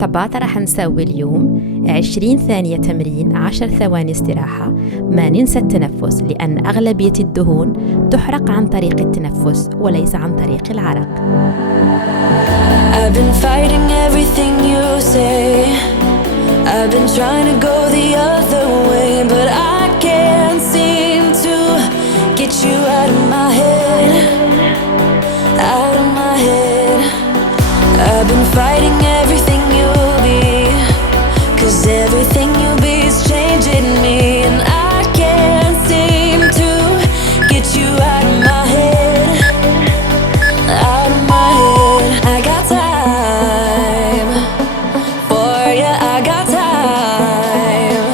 طاباتا راح نسوي اليوم 20 ثانية تمرين 10 ثواني استراحة. ما ننسى التنفس لأن أغلبية الدهون تحرق عن طريق التنفس وليس عن طريق العرق. I've been fighting everything you say. I've been trying to go the other way, but I can't seem to get you out of my head, out of my head. I've been fighting everything you'll be, 'cause everything you'll be is changing me, and I can't seem to get you out of my head, out of my head. I got time for you, I got time.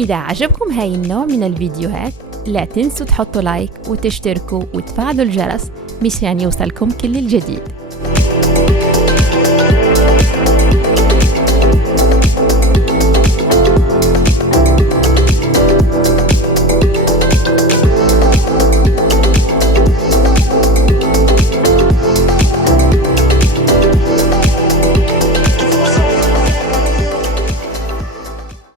إذا عجبكم هاي النوع من الفيديوهات لا تنسوا تحطوا لايك وتشتركوا وتفعلوا الجرس مشان يوصلكم كل الجديد.